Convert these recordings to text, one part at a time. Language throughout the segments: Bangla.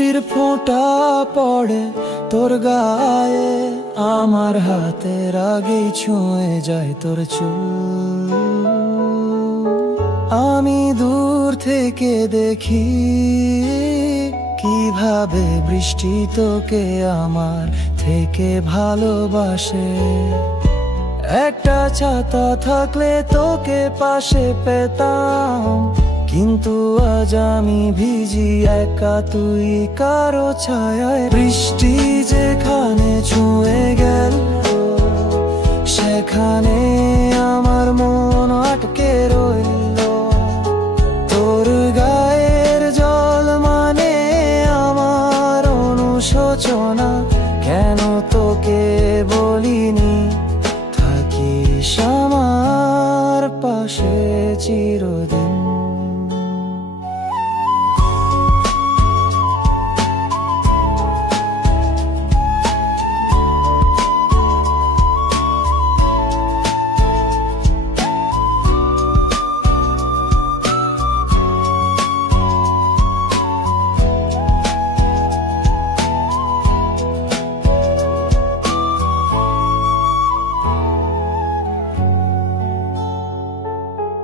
বৃষ্টির ফোঁটা পড়ে তোর গায়ে, আমার হাতের আগেই ছুঁয়ে যায় তোর চুল। আমি দূর থেকে দেখি কিভাবে বৃষ্টি তোকে আমার থেকে ভালোবাসে। একটা ছাতা থাকলে তোকে পাশে পেতাম, কিন্তু আজ আমি ভিজি একা, তুই কারো ছায়ায়। বৃষ্টি যেখানে ছুঁয়ে গেল সেখানে আমার মন আটকে রইল। তোর গায়ের জল মানে আমার অনুশোচনা, কেন তোকে বলিনি থাকিস আমার পাশে চিরদিন।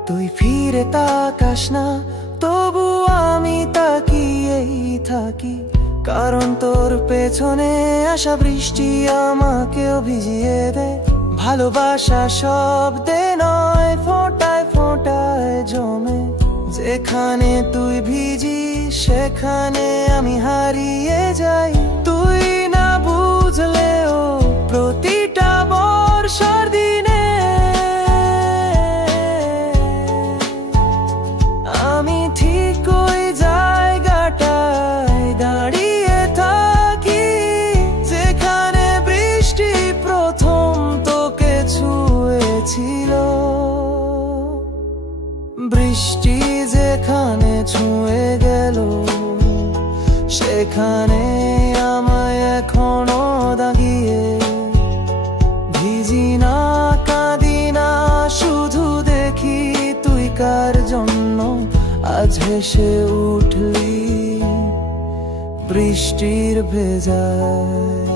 তুই ফিরে তাকাস না, তবু আমি তাকিয়েই থাকি, কারণ তোর পেছনে আসা বৃষ্টি আমাকেও ভিজিয়ে দেয়। ভালোবাসা শব্দে নয়, ফোঁটায় ফোঁটায় জমে। যেখানে তুই ভিজিস সেখানে আমি হারিয়ে যাই। তুই না বুঝলেও প্রতিটা বর্ষার দিনে আমি ঠিক ওই জায়গাটায় দাঁড়িয়ে থাকি, যেখানে বৃষ্টি প্রথম তোকে ছুঁয়েছিল। বৃষ্টি যেখানে ছুঁয়ে গেল সেখানে আমায় এখনো দাঁড়িয়ে। ভিজি না, কাঁদি না, শুধু দেখি তুই কার জন্য আজ হেসে উঠলি বৃষ্টির ভেজায়।